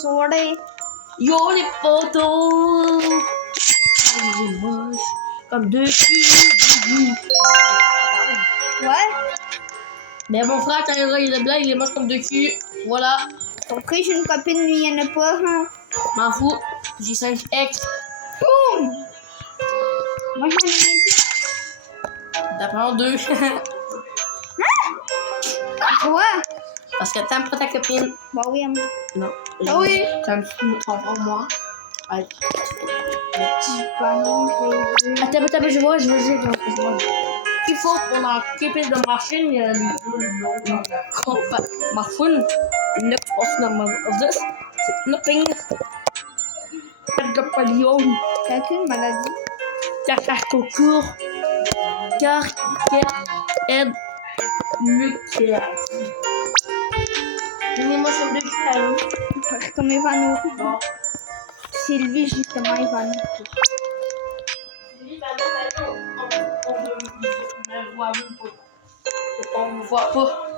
Soirée. Yo les potos. J'ai moche comme deux culs. Ouais. Mais mon frère, quand il est blanc, il est moche comme deux culs. Voilà. Après, j'ai une copine, lui, il y en a pas. Hein. M'en fous. J'ai 5 ex. Boum! Moi, j'en ai même D'apprendre deux. Quoi? Parce que t'aimes pas ta copine. Bah oui, hein. Non. Ah oui. T'aimes ton frère, moi. Allez. Bah non, je vais Attends, je vois. Il faut qu'on a occupé de machine. Machine. Next person of this. Nothing. De palion. T'as qu'une maladie. Caca concours. Carquette. Aide. Nucléaire. Mais moi, je suis de Comme Ivano. Non. Sylvie, justement, Ivano. On ne voit pas.